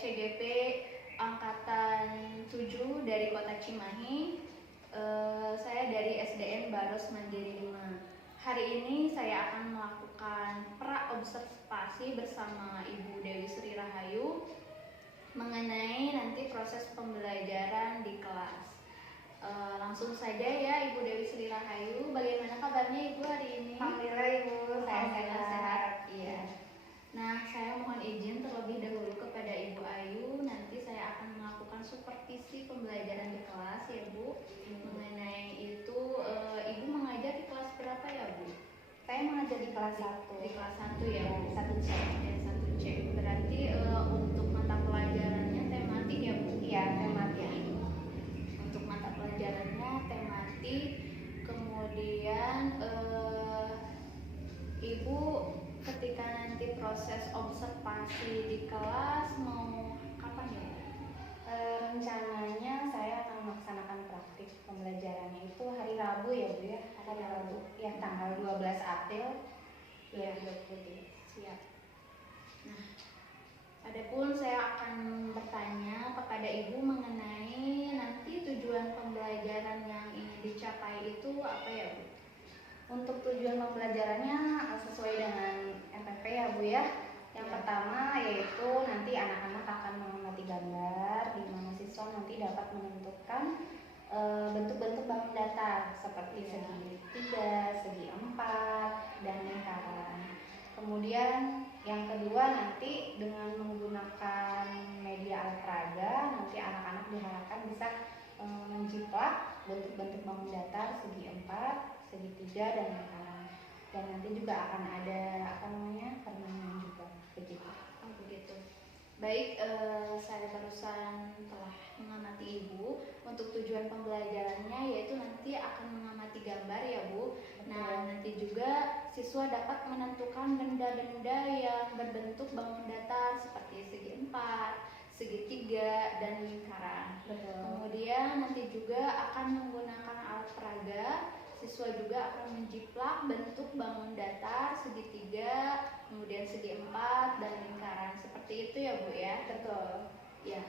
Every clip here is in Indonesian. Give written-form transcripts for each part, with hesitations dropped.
CGP Angkatan 7 dari Kota Cimahi. Saya dari SDN Baros Mandiri 5. Hari ini saya akan melakukan pra-observasi bersama Ibu Dewi Sri Rahayu mengenai nanti proses pembelajaran di kelas. Langsung saja ya Ibu Dewi Sri Rahayu, bagaimana kabarnya Ibu hari ini? Alhamdulillah Ibu, saya sehat. Iya. Nah, saya mohon izin terlebih dahulu kepada Ibu Ayu. Nanti saya akan melakukan supervisi pembelajaran di kelas ya Bu. Mengenai itu, Ibu mengajar di kelas berapa ya Bu? Saya mengajar di kelas 1. Di kelas 1 ya Bu? 1C. Ya, 1C. Berarti untuk mata pelajarannya tematik ya Bu? Iya, tematik. Untuk mata pelajarannya tematik. Kemudian Ibu ketika nanti proses observasi di kelas mau kapan ya? Rencananya saya akan melaksanakan praktik pembelajarannya itu hari Rabu ya Bu ya. Hari Rabu ya, tanggal 12 April 2023. Siap. Nah, adapun saya akan bertanya kepada Ibu mengenai nanti tujuan pembelajaran yang ingin dicapai itu apa ya Bu? Untuk tujuan pembelajarannya sesuai dengan MPP ya Bu ya. Yang pertama yaitu nanti anak-anak akan mengamati gambar di mana siswa nanti dapat menentukan bentuk-bentuk bangun datar seperti segi 3, segi 4, dan lingkaran. Kemudian yang kedua nanti dengan menggunakan media alat peraga nanti anak-anak diharapkan bisa menjiplak bentuk-bentuk bangun datar segi 4, segi 3, dan lingkaran. Dan nanti juga akan ada permainan juga begitu. Oh begitu. Baik, saya barusan telah mengamati Ibu. Untuk tujuan pembelajarannya yaitu nanti akan mengamati gambar ya Bu. Nah, nanti juga siswa dapat menentukan benda-benda yang berbentuk bangun datar seperti segi 4, segi 3, dan lingkaran. Betul. Kemudian nanti juga akan menggunakan alat peraga. Siswa juga akan menjiplak bentuk bangun datar segi 3, kemudian segi 4, dan lingkaran. Seperti itu ya Bu ya? Betul. Ya.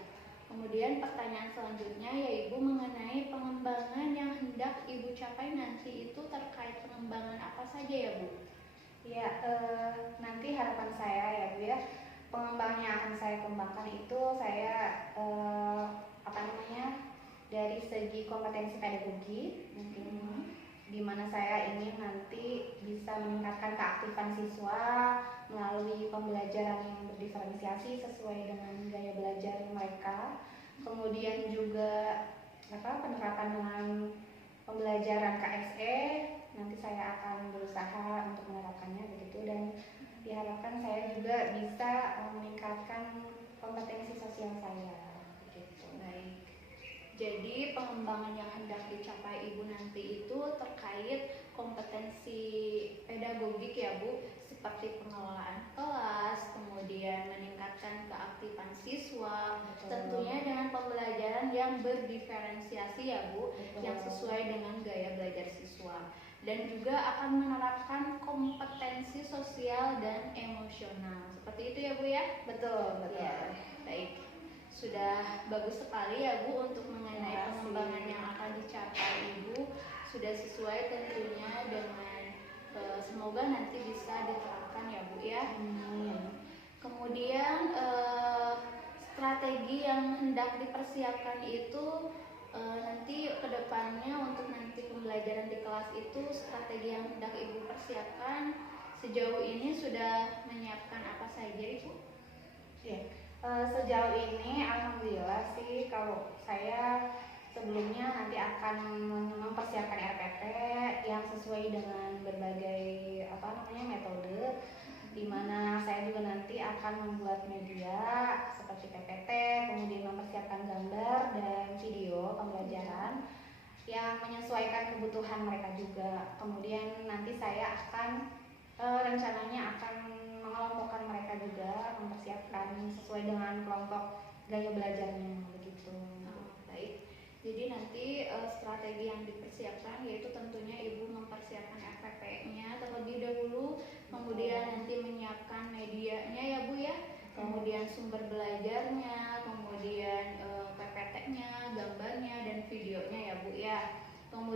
Kemudian pertanyaan selanjutnya yaitu mengenai pengembangan yang hendak Ibu capai nanti itu terkait pengembangan apa saja ya Bu? Ya, nanti harapan saya ya Bu ya, pengembangan yang akan saya kembangkan itu saya dari segi kompetensi pedagogi mungkin di mana saya ingin nanti bisa meningkatkan keaktifan siswa melalui pembelajaran yang berdiferensiasi sesuai dengan gaya belajar mereka. Kemudian juga penerapan dengan pembelajaran KSE nanti saya akan berusaha untuk menerapkannya begitu, dan diharapkan saya juga bisa meningkatkan kompetensi sosial saya begitu. Baik. Jadi pengembangan yang hendak dicapai Ibu nanti itu terkait kompetensi pedagogik ya Bu, seperti pengelolaan kelas, kemudian meningkatkan keaktifan siswa. Betul. Tentunya dengan pembelajaran yang berdiferensiasi ya Bu. Betul. Yang sesuai dengan gaya belajar siswa. Dan juga akan menerapkan kompetensi sosial dan emosional. Seperti itu ya Bu ya? Betul. Ya, baik. Sudah bagus sekali ya Bu untuk mengenai pengembangan yang akan dicapai Ibu. Sudah sesuai tentunya dengan semoga nanti bisa diterapkan ya Bu ya. Kemudian strategi yang hendak dipersiapkan itu nanti kedepannya untuk nanti pembelajaran di kelas itu strategi yang hendak Ibu persiapkan sejauh ini sudah menyiapkan apa saja Ibu? Ya. Sejauh ini alhamdulillah sih kalau saya sebelumnya nanti akan mempersiapkan RPP yang sesuai dengan berbagai metode, di mana saya juga nanti akan membuat media seperti PPT, kemudian mempersiapkan gambar dan video pembelajaran yang menyesuaikan kebutuhan mereka juga. Kemudian nanti saya akan rencananya akan mengelompokkan mereka juga, mempersiapkan sesuai dengan kelompok gaya belajarnya begitu. Baik. Jadi nanti strategi yang dipersiapkan yaitu tentunya Ibu mempersiapkan RPP-nya terlebih dahulu, kemudian nanti menyiapkan medianya ya Bu ya, kemudian sumber belajarnya,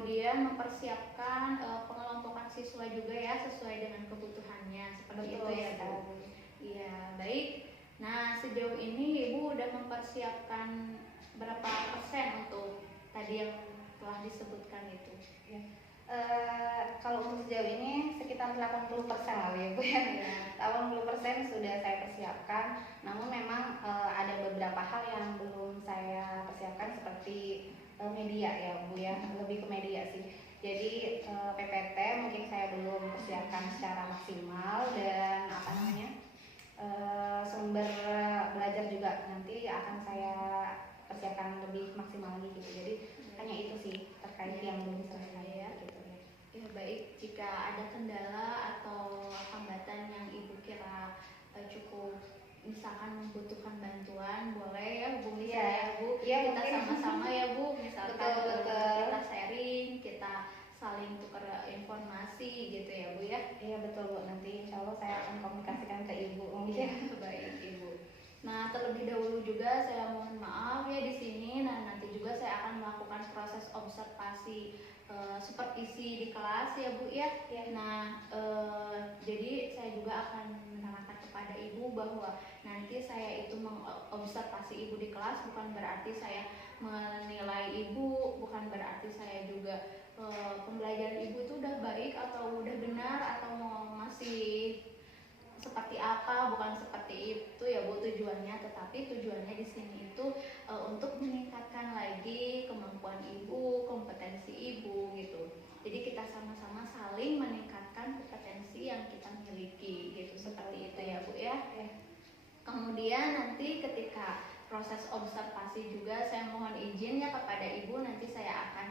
kemudian mempersiapkan pengelompokan siswa juga ya sesuai dengan kebutuhannya seperti itu ya Bu. Iya, baik. Nah, sejauh ini Ibu udah mempersiapkan berapa persen untuk tadi yang telah disebutkan itu? Ya. Kalau untuk sejauh ini sekitar 80% lah ya Bu ya. 80% sudah saya persiapkan. Namun memang ada beberapa hal yang belum saya persiapkan seperti media ya Bu ya, lebih ke media sih. Jadi PPT mungkin saya belum persiapkan secara maksimal, dan apa namanya sumber belajar juga nanti akan saya persiapkan lebih maksimal lagi gitu. Jadi hanya itu sih terkait yang belum selesai ya gitu ya. Ya baik, jika ada kendala atau hambatan yang Ibu kira cukup misalkan membutuhkan bantuan, boleh ya hubungi saya ya Bu. Iya, Kita sama-sama ya Bu, misalkan betul. kita sharing, kita saling tukar informasi gitu ya Bu ya. Iya betul Bu, nanti insya Allah saya akan komunikasikan ke Ibu. Iya, baik Ibu. Nah, terlebih dahulu juga saya mohon maaf ya di sini. Nah, nanti juga saya akan melakukan proses observasi supervisi di kelas ya Bu ya. Nah, jadi saya juga akan menerangkan kepada Ibu bahwa nanti saya itu mengobservasi Ibu di kelas bukan berarti saya menilai Ibu, bukan berarti saya juga pembelajaran Ibu itu udah baik atau udah benar atau masih seperti apa, bukan seperti itu ya Bu tujuannya, tetapi tujuannya di sini itu untuk meningkatkan lagi kemampuan Ibu, kompetensi Ibu gitu. Jadi kita sama-sama saling meningkatkan kompetensi yang kita miliki gitu, seperti itu ya Bu ya. Kemudian nanti ketika proses observasi juga saya mohon izin ya kepada Ibu, nanti saya akan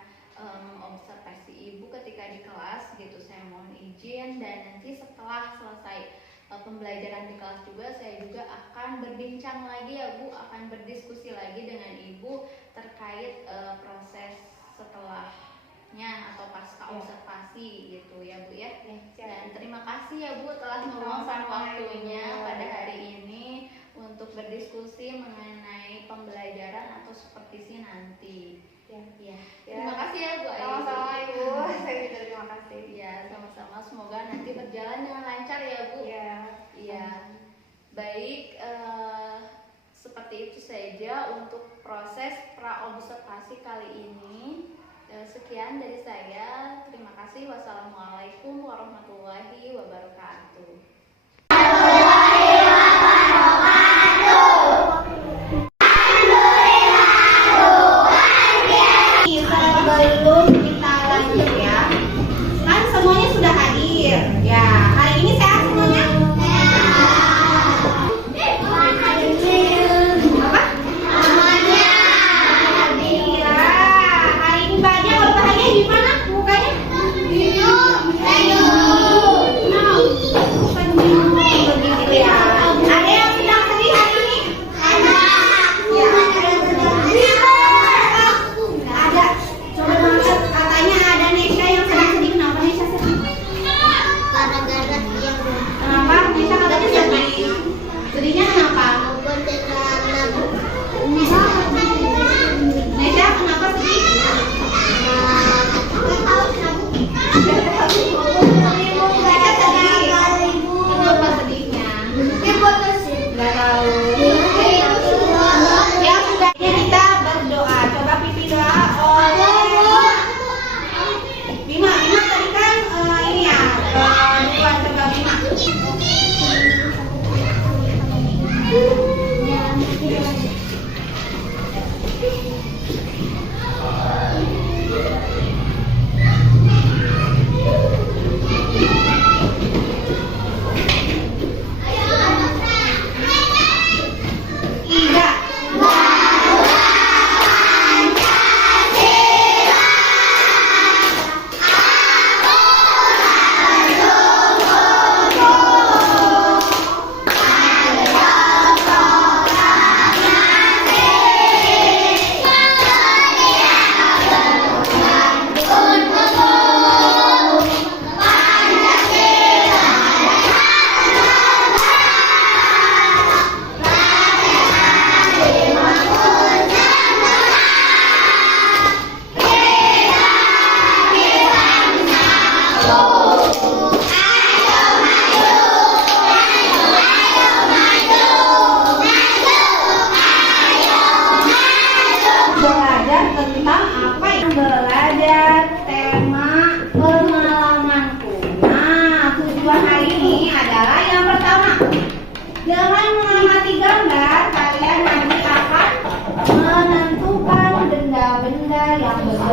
mengobservasi Ibu ketika di kelas gitu, saya mohon izin. Dan nanti setelah selesai pembelajaran di kelas juga saya juga akan berbincang lagi ya Bu, akan berdiskusi lagi dengan Ibu terkait proses setelahnya atau pasca observasi gitu ya Bu ya. Dan terima kasih ya Bu telah meluangkan waktunya pada hari ini untuk berdiskusi mengenai pembelajaran atau supervisi nanti. Ya. Terima kasih ya Bu. Sama-sama Ibu, saya juga terima kasih. Ya, sama-sama. Semoga nanti berjalan dengan lancar ya Bu. Iya. Baik, seperti itu saja untuk proses pra-observasi kali ini. Sekian dari saya. Terima kasih. Wassalamualaikum warahmatullahi wabarakatuh. Sebelum kita lanjut ya, kan semuanya sudah hadir. Ya, hari ini sehat semuanya? Apa? Namanya. Iya. Hari ini bahagia, kalau bahagia gimana mukanya? Senyum. Senyum.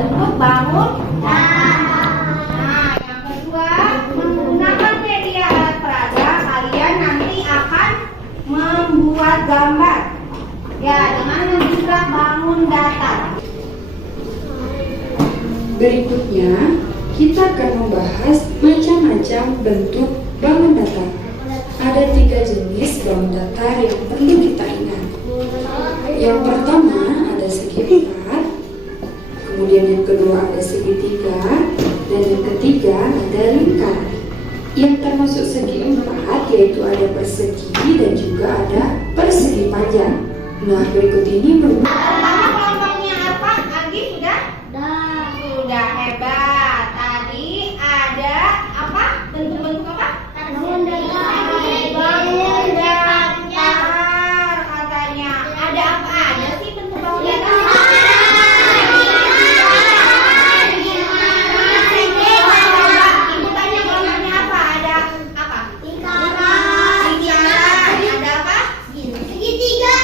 bentuk bangun datar. Nah, yang kedua, menggunakan media alat peraga kalian nanti akan membuat gambar. Ya, dengan menjiplak bangun datar. Berikutnya, kita akan membahas macam-macam bentuk bangun datar. Ada 3 jenis bangun datar yang perlu kita ingat. Yang pertama ada segi empat, kemudian yang kedua ada segitiga, dan yang ketiga ada lingkar. Yang termasuk segi empat yaitu ada persegi dan juga ada persegi panjang. Nah, berikut ini Pertama kelompoknya apa? Agi sudah? Sudah hebat. Tadi ada apa? Bentuk-bentuk apa? Bangun datar katanya. Ada apa aja sih bentuk bangun datar? Ibu tanya kelompoknya apa? Ada apa? Lingkaran. Ada apa? Segitiga.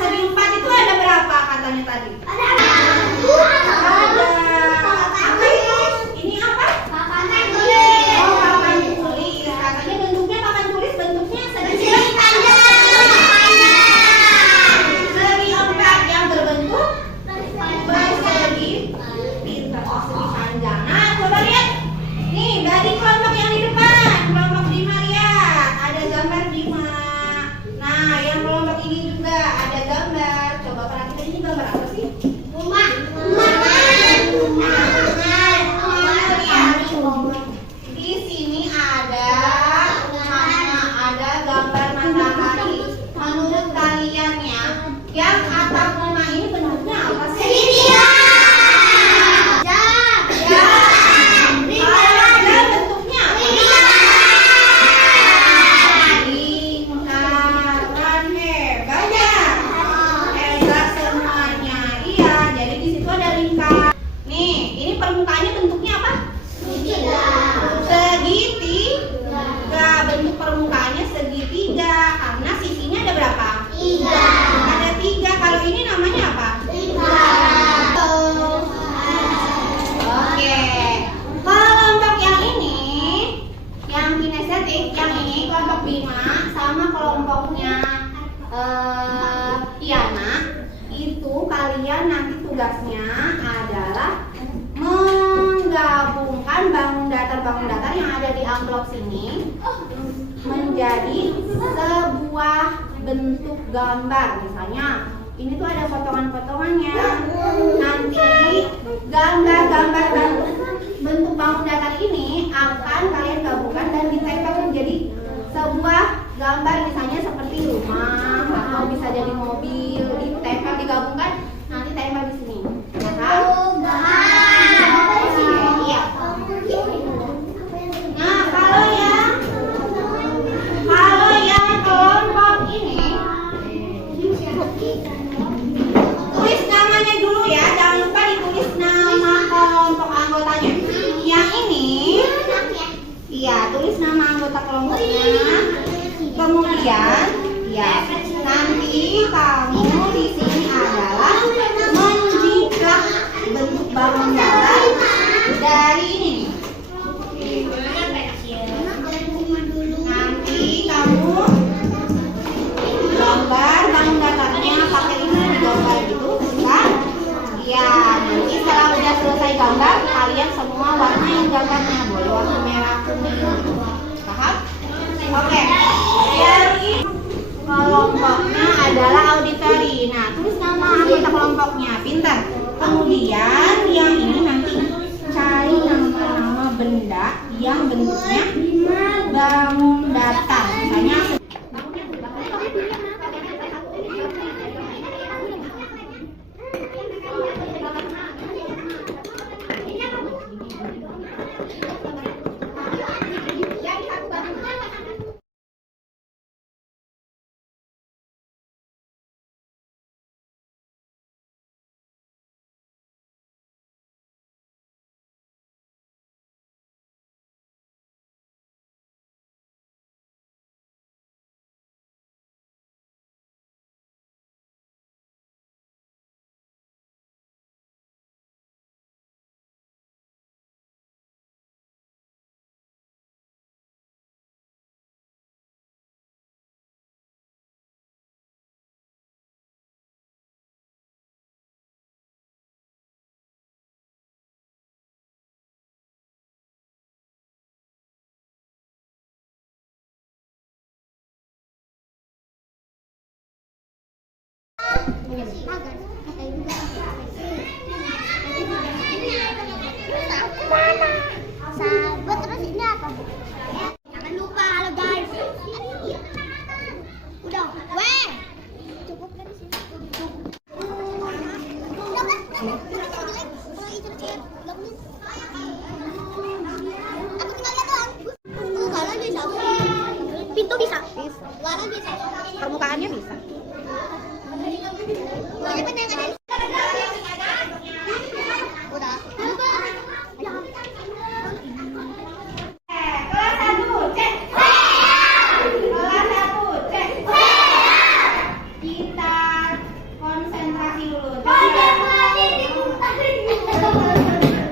Segi empat itu ada berapa katanya tadi? Ada. Apa itu? Ini apa? Papan tulis. Oh, papan tulis. Katanya bentuknya papan tulis bentuknya segi panjang. Segi empat yang berbentuk persegi panjang. Nah, coba lihat. Nih, dari kelompok yang di depan, kelompok Dima lihat, ada gambar Dima. Nah, yang kelompok ini juga ada gambar. Coba perhatikan ini gambar apa sih? Rumah. Di sini ada rumahnya, ada gambar matahari. Menurut kalian ya, yang atap rumah ini bentuknya apa sih? Permukaannya bentuknya apa? Segitiga. Bentuk permukaannya segitiga karena sisinya ada berapa? 3. Ada 3. Kalau ini namanya apa? Oke. Kelompok yang ini, yang kinestetik, yang ini kelompok Bima sama kelompoknya Yana, itu kalian nanti tugasnya adalah menggabungkan bangun datar yang ada di amplop sini menjadi sebuah bentuk gambar. Misalnya ini tuh ada potongan-potongannya. Nanti gambar-gambar bentuk bangun datar ini akan kalian gabungkan dan ditempel menjadi sebuah gambar, misalnya seperti rumah atau bisa jadi mobil, ditempel digabungkan nanti tempel di sini. Iya. Nah, kalau yang kelompok ini tulis namanya dulu ya, jangan lupa ditulis nama kelompok anggotanya. Yang ini, iya, tulis nama anggota kelompoknya. Kemudian, ya, nanti kamu di sini adalah menjiplak bentuk bangun datar dari ini. Nanti kamu gambar bangun datarnya pakai ini, digambar gitu, kan? Ya, nanti setelah udah selesai gambar, kalian semua warnain gambarnya, boleh warna merah, kuning, paham? Oke. Dari kelompoknya adalah auditori. Nah, tulis nama anggota kelompoknya, pintar. Kemudian yang ini nanti cari nama-nama benda yang bentuknya bangun datar. Misalnya Sahabat terus ini apa? Jangan lupa halo guys. Udah, weh. Cukup dari sini. Udah kan? Aku tinggal lihat doang. Galon bisa. Pintu bisa. Galon bisa. Permukaannya bisa. Banyak kan yang ada. Udah. Kelas 1 cek. Kelas 1 cek. Kita konsentrasi dulu.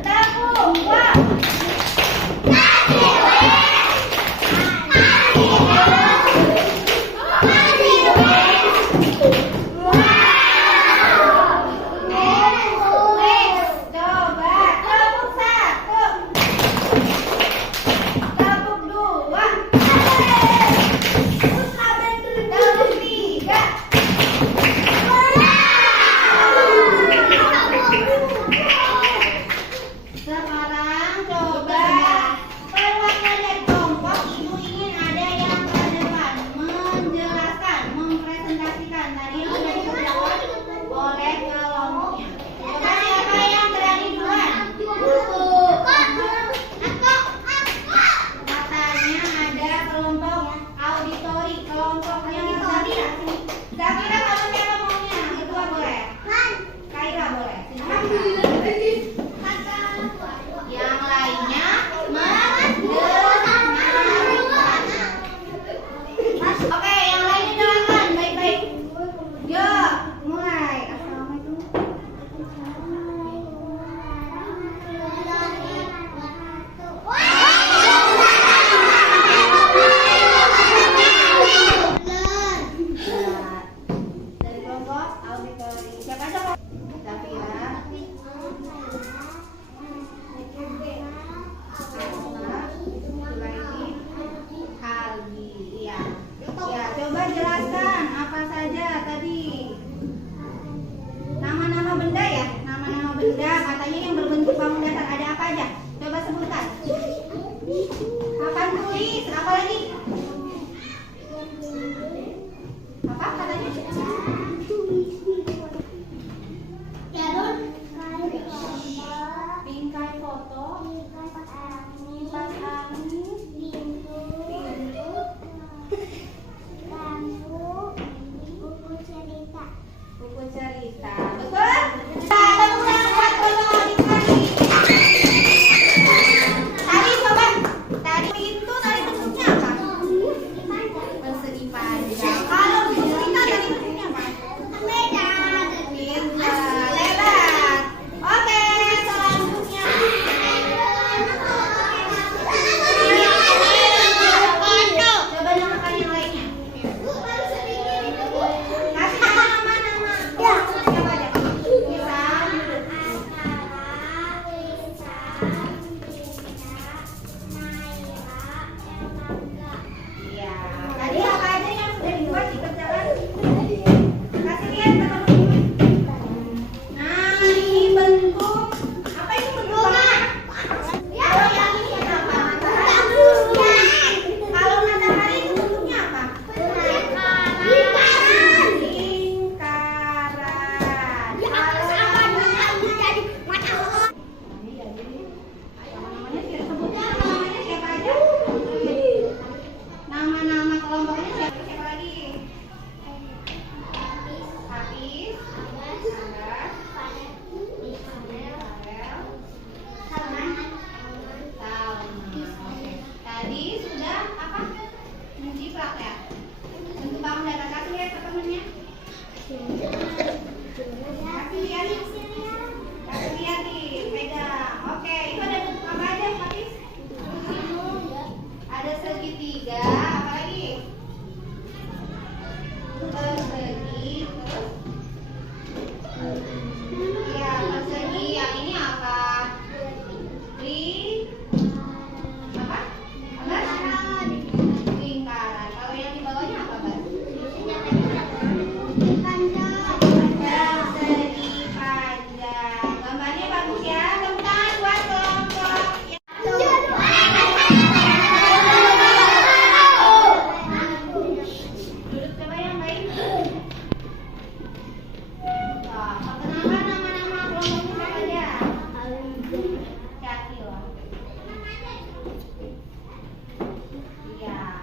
Tepung, wah. Coba tepuk 1. Tepuk 2. Tepuk 3. Sekarang coba keluarga dari kelompok ibu ingin ada yang ke depan menjelaskan, mempresentasikan tadi yang sudah dikerjakan oleh kelompoknya. Coba siapa yang berani duluan? Katanya ada kelompok auditori, kelompok yang Zafira. Zafira kamu siapa maunya? Ketua boleh? Kaira boleh? Yang lainnya mendengarkan. Oke, yang lainnya dengarkan baik-baik. Yo, mulai. Assalamualaikum. Dari kelompok auditori. Siapa aja? Zafira. Aldi, ya. Ya, coba jelaskan apa saja tadi. Nama-nama benda ya, nama-nama benda katanya yang berbentuk bangun datar ada apa aja? Coba sebutkan. Papan tulis, apa lagi? Apa katanya? Bingkai foto, kipas angin, pintu, buku cerita. Betul? Tepuk tangan buat Loli tadi. Tadi coba, tadi pintu tadi bentuknya apa?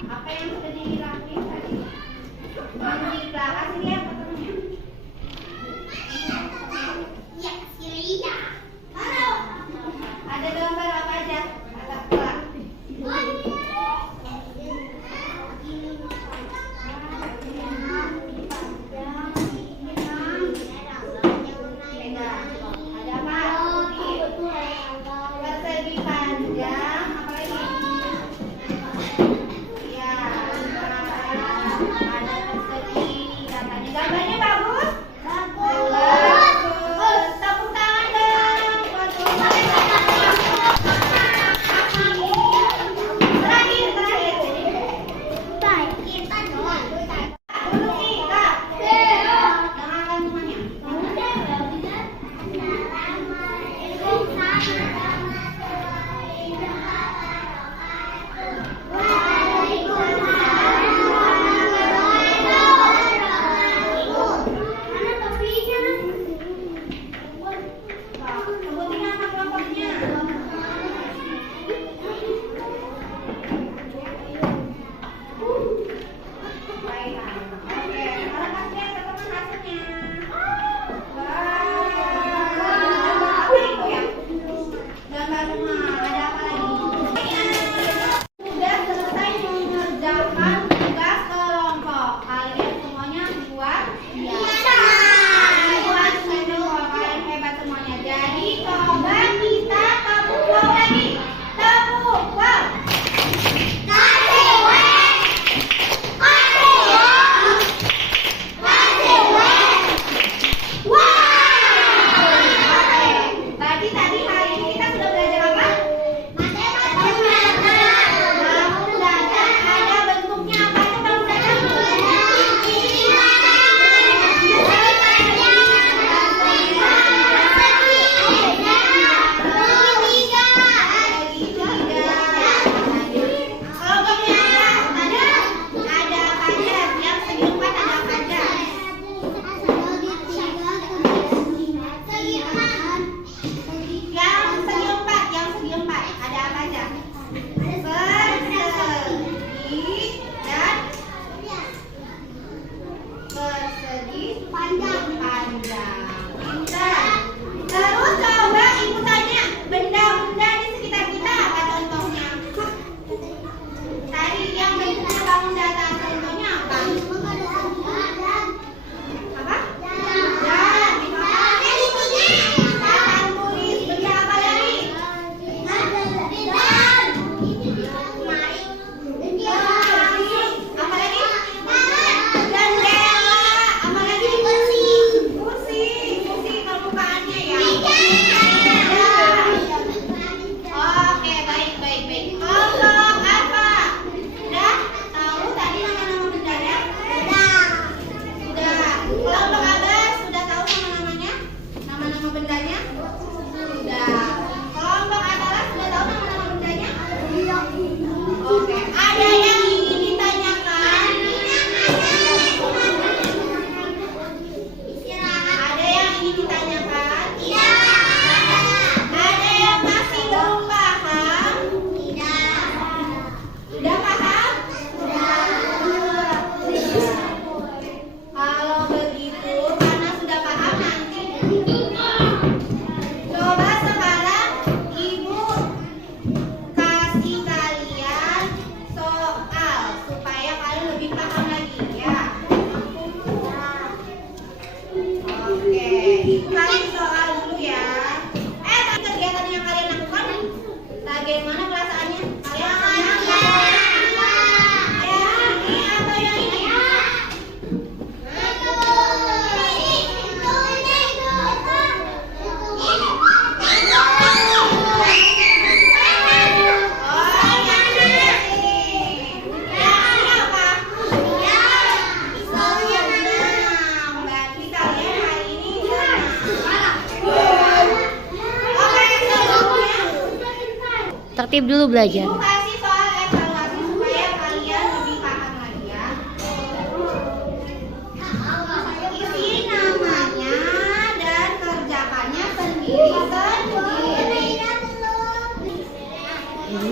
Apa yang sudah dilakukan tadi? Di belakang sini ya fotonya. Ya, Silvia. Ada gambar apa aja? Ada apa? Ada apa? Persegi panjang, apa lagi? Iya, ada persegi. Katanya gambarnya bagus? Bagus. Tepuk tangan dong. Terakhir. Baik, kita doang. Dulu sih, Kak. Dengarkan semuanya. Sebutin nama kelompoknya. Baiklah. Oke, sekarang kasih lihat ke teman hasilnya. Wah, apa itu ya? Gambar rumah. Ada apa lagi? Sudah selesai mengerjakan tugas kelompok. Kalian semuanya buat? Iya. Buat sendok. Kalian hebat semuanya. Jadi coba kita tepuk wow lagi. Tepuk wow. Tadi hari ini kita sudah belajar apa? Bangun datar ada bentuknya apa aja bangun datar? Kelompoknya ada apa aja? Yang segi empat ada apa aja? Yang segi empat ada apa aja? Persegi panjang. Pintar. Terus coba ibu tanya benda-benda di sekitar kita apa contohnya? Tadi yang bentuknya bangun datar contohnya apa? Apa? Dan itu apa? Papan tulis. Benda apa lagi? Apa lagi? Jendela. Apa lagi? Kursi permukaannya ya. Oke, baik. Kelompok apa? Udah tahu tadi nama-nama bendanya? Sudah. Kelompok Abbas sudah tahu nama-namanya? Nama-nama bendanya? Sudah. Kelompok Atalas sudah tahu nama-nama bendanya? Oke. Ada yang ingin ditanyakan? Ada yang ingin ditanyakan? Ada yang masih belum paham? Sudah paham? Kalau begitu, karena sudah paham nanti. Coba sekarang Ibu kasih kalian soal supaya kalian lebih paham lagi ya. Oke, Ibu kasih soal dulu ya. Tadi kegiatan yang kalian lakukan bagaimana perasaannya? Kalian senang? Ya, ini apa yang ini? Oh, yang ini. Yang ini apa? Senang. Berarti kalian hari ini senang. Oke, selanjutnya. Tertib dulu belajar. Ibu kasih soal evaluasi supaya kalian lebih paham lagi ya. Isi namanya dan kerjakannya sendiri-sendiri. Yang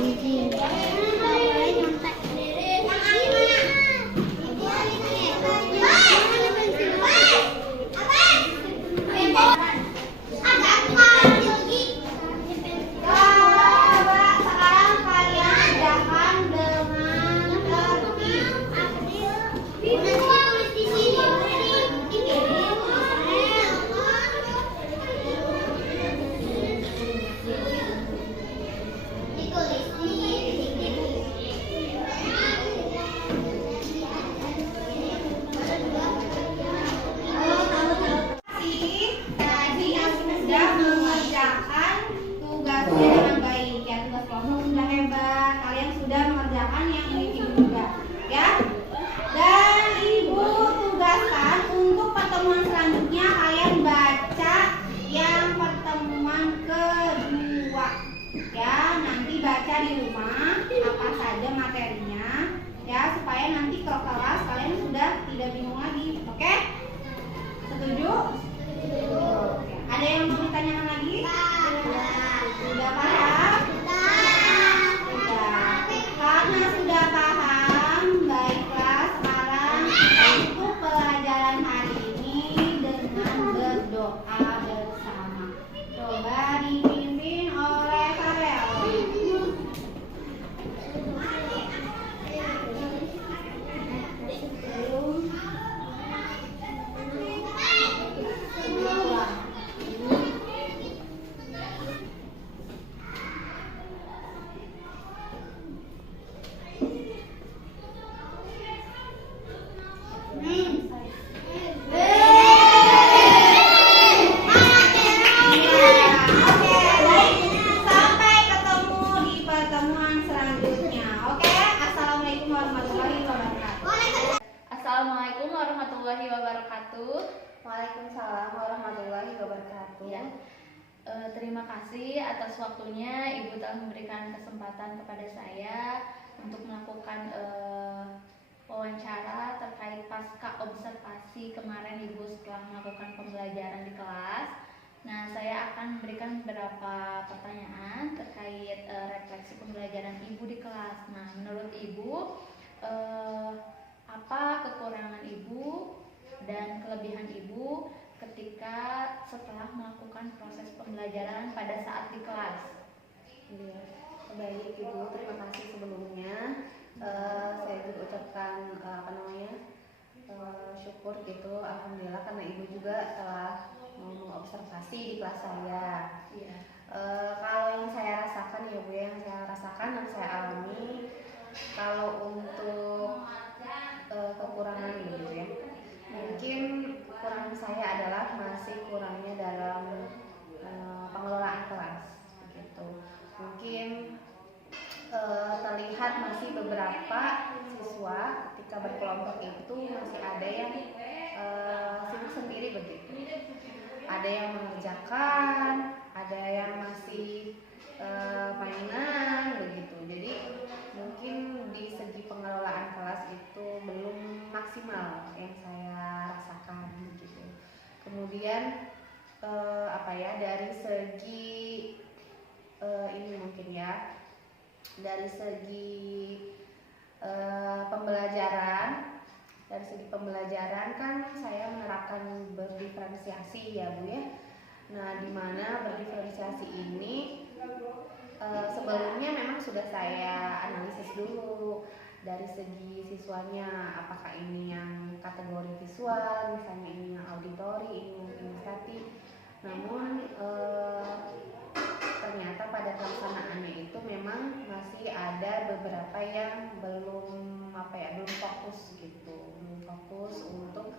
wabarakatuh. Waalaikumsalam warahmatullahi wabarakatuh. Ya. Terima kasih atas waktunya Ibu telah memberikan kesempatan kepada saya untuk melakukan wawancara terkait pasca observasi kemarin Ibu setelah melakukan pembelajaran di kelas. Nah, saya akan memberikan beberapa pertanyaan terkait refleksi pembelajaran Ibu di kelas. Nah, menurut Ibu, apa kekurangan Ibu dan kelebihan Ibu ketika setelah melakukan proses pembelajaran pada saat di kelas? Iya, baik Ibu, terima kasih sebelumnya. Saya juga ucapkan syukur gitu, alhamdulillah karena Ibu juga telah mengobservasi di kelas saya. Iya. Kalau yang saya rasakan ya Bu, yang saya rasakan dan saya alami, kalau untuk kekurangan gitu ya, mungkin kekurangan saya adalah masih kurangnya dalam pengelolaan kelas begitu. Mungkin terlihat masih beberapa siswa ketika berkelompok itu masih ada yang sibuk sendiri begitu. Ada yang mengerjakan, ada yang masih mainan begitu. Jadi mungkin di segi pengelolaan kelas itu belum maksimal yang saya rasakan begitu. Kemudian dari segi ini mungkin ya, dari segi pembelajaran kan saya menerapkan berdiferensiasi ya Bu ya. Nah, di mana berdiferensiasi ini sebelumnya memang sudah saya analisis dulu dari segi siswanya, apakah ini yang kategori visual, misalnya ini yang auditori, ini yang kinestetik. Namun ternyata pada pelaksanaannya itu memang masih ada beberapa yang belum fokus gitu, belum fokus untuk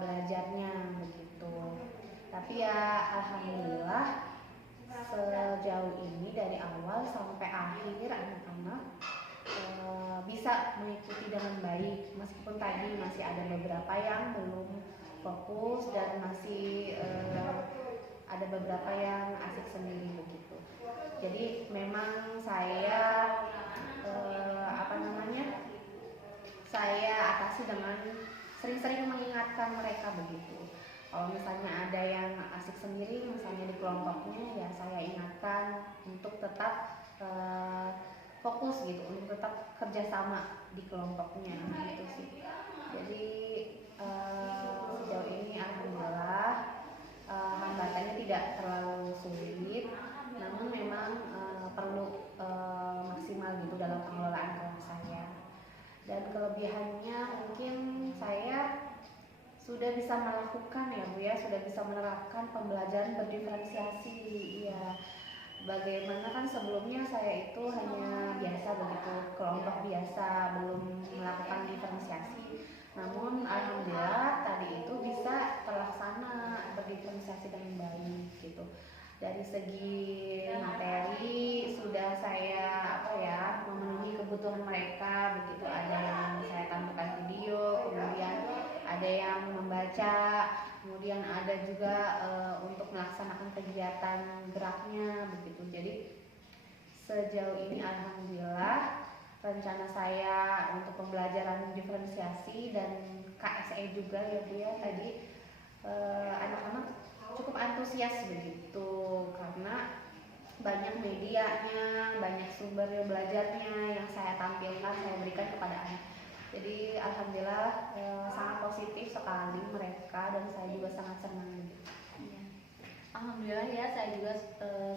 belajarnya begitu. Tapi ya alhamdulillah sejauh ini dari awal sampai akhir anak-anak bisa mengikuti dengan baik, meskipun tadi masih ada beberapa yang belum fokus dan masih ada beberapa yang asik sendiri begitu. Jadi memang saya saya atasi dengan sering-sering mengingatkan mereka begitu. Kalau misalnya ada yang asik sendiri, misalnya di kelompoknya, ya saya ingatkan untuk tetap fokus gitu, untuk tetap kerjasama di kelompoknya gitu sih. Jadi sejauh ini alhamdulillah hambatannya tidak terlalu sulit, namun memang perlu maksimal gitu dalam pengelolaan kelas saya. Dan kelebihannya mungkin saya sudah bisa melakukan ya Bu ya, sudah bisa menerapkan pembelajaran berdiferensiasi ya. Bagaimana kan sebelumnya saya itu hanya biasa begitu, kelompok biasa, belum melakukan diferensiasi. Namun alhamdulillah tadi itu bisa terlaksana berdiferensiasi dengan baik gitu. Dari segi materi sudah saya memenuhi kebutuhan mereka begitu. Ada yang saya tampilkan video, kemudian ada yang membaca, kemudian ada juga untuk melaksanakan kegiatan geraknya begitu. Jadi sejauh ini alhamdulillah rencana saya untuk pembelajaran diferensiasi dan KSE juga ya Bu ya, tadi anak-anak cukup antusias begitu karena banyak medianya, banyak sumber belajarnya yang saya tampilkan, saya berikan kepada anak. Jadi alhamdulillah sangat positif sekali mereka dan saya juga sangat senang. Ya. Alhamdulillah ya, saya juga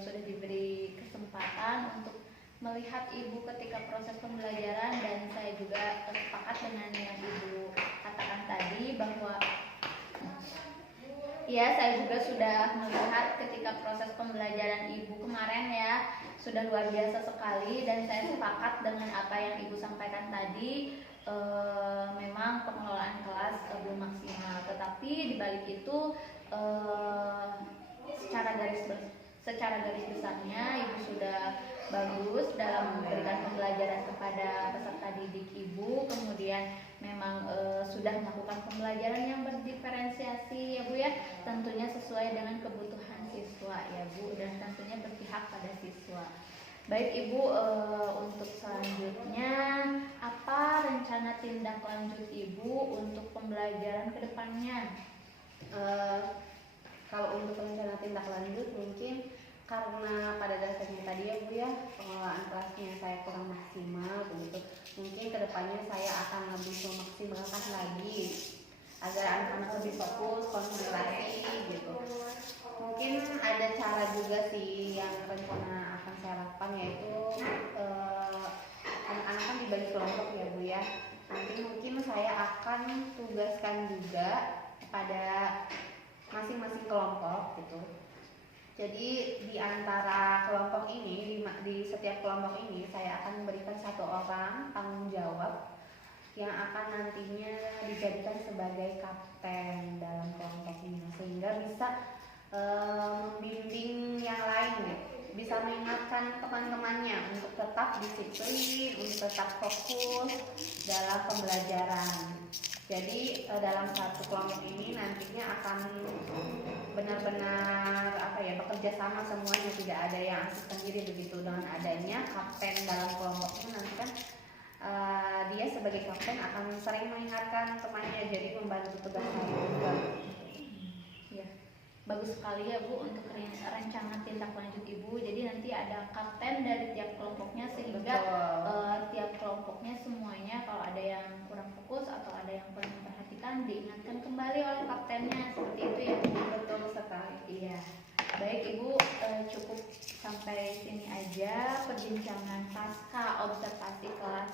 sudah diberi kesempatan untuk melihat Ibu ketika proses pembelajaran, dan saya juga sepakat dengan yang Ibu katakan tadi bahwa ya, saya juga sudah melihat ketika proses pembelajaran Ibu kemarin ya, sudah luar biasa sekali, dan saya sepakat dengan apa yang Ibu sampaikan tadi. Memang pengelolaan kelas belum maksimal, tetapi di balik itu secara garis besarnya Ibu sudah bagus dalam memberikan pembelajaran kepada peserta didik Ibu. Kemudian memang sudah sudah melakukan pembelajaran yang berdiferensiasi ya Bu ya, tentunya sesuai dengan kebutuhan siswa ya Bu, dan tentunya berpihak pada siswa. Baik Ibu, untuk selanjutnya apa rencana tindak lanjut Ibu untuk pembelajaran ke depannya? Kalau untuk rencana tindak lanjut mungkin karena pada dasarnya tadi ya Bu ya, pengelolaan kelasnya saya kurang maksimal begitu. Mungkin kedepannya saya akan lebih memaksimalkan lagi agar anak-anak lebih fokus, konsentrasi gitu. Mungkin ada cara juga sih yang rencana akan saya lakukan, yaitu anak-anak kan dibagi kelompok ya Bu ya. Nanti mungkin saya akan tugaskan juga kepada masing-masing kelompok gitu. Jadi di antara kelompok ini, di setiap kelompok ini saya akan memberikan satu orang tanggung jawab yang akan nantinya dijadikan sebagai kapten dalam kelompoknya, sehingga bisa membimbing yang lain gitu. Bisa mengingatkan teman-temannya untuk tetap disiplin, untuk tetap fokus dalam pembelajaran. Jadi dalam satu kelompok ini nantinya akan benar-benar bekerja sama semuanya, tidak ada yang asik sendiri begitu. Dengan adanya kapten dalam kelompoknya nanti kan dia sebagai kapten akan sering mengingatkan temannya, jadi membantu tugas saya juga. Ya, bagus sekali ya Bu untuk rencana tindak lanjut Ibu. Jadi nanti ada kapten dari tiap kelompoknya, sehingga tiap kelompoknya semuanya kalau ada yang kurang fokus atau ada yang kurang memperhatikan diingatkan kembali oleh kaptennya, seperti itu ya Bu. Betul sekali. Iya. Baik Ibu, cukup sampai sini aja perbincangan pasca observasi kelas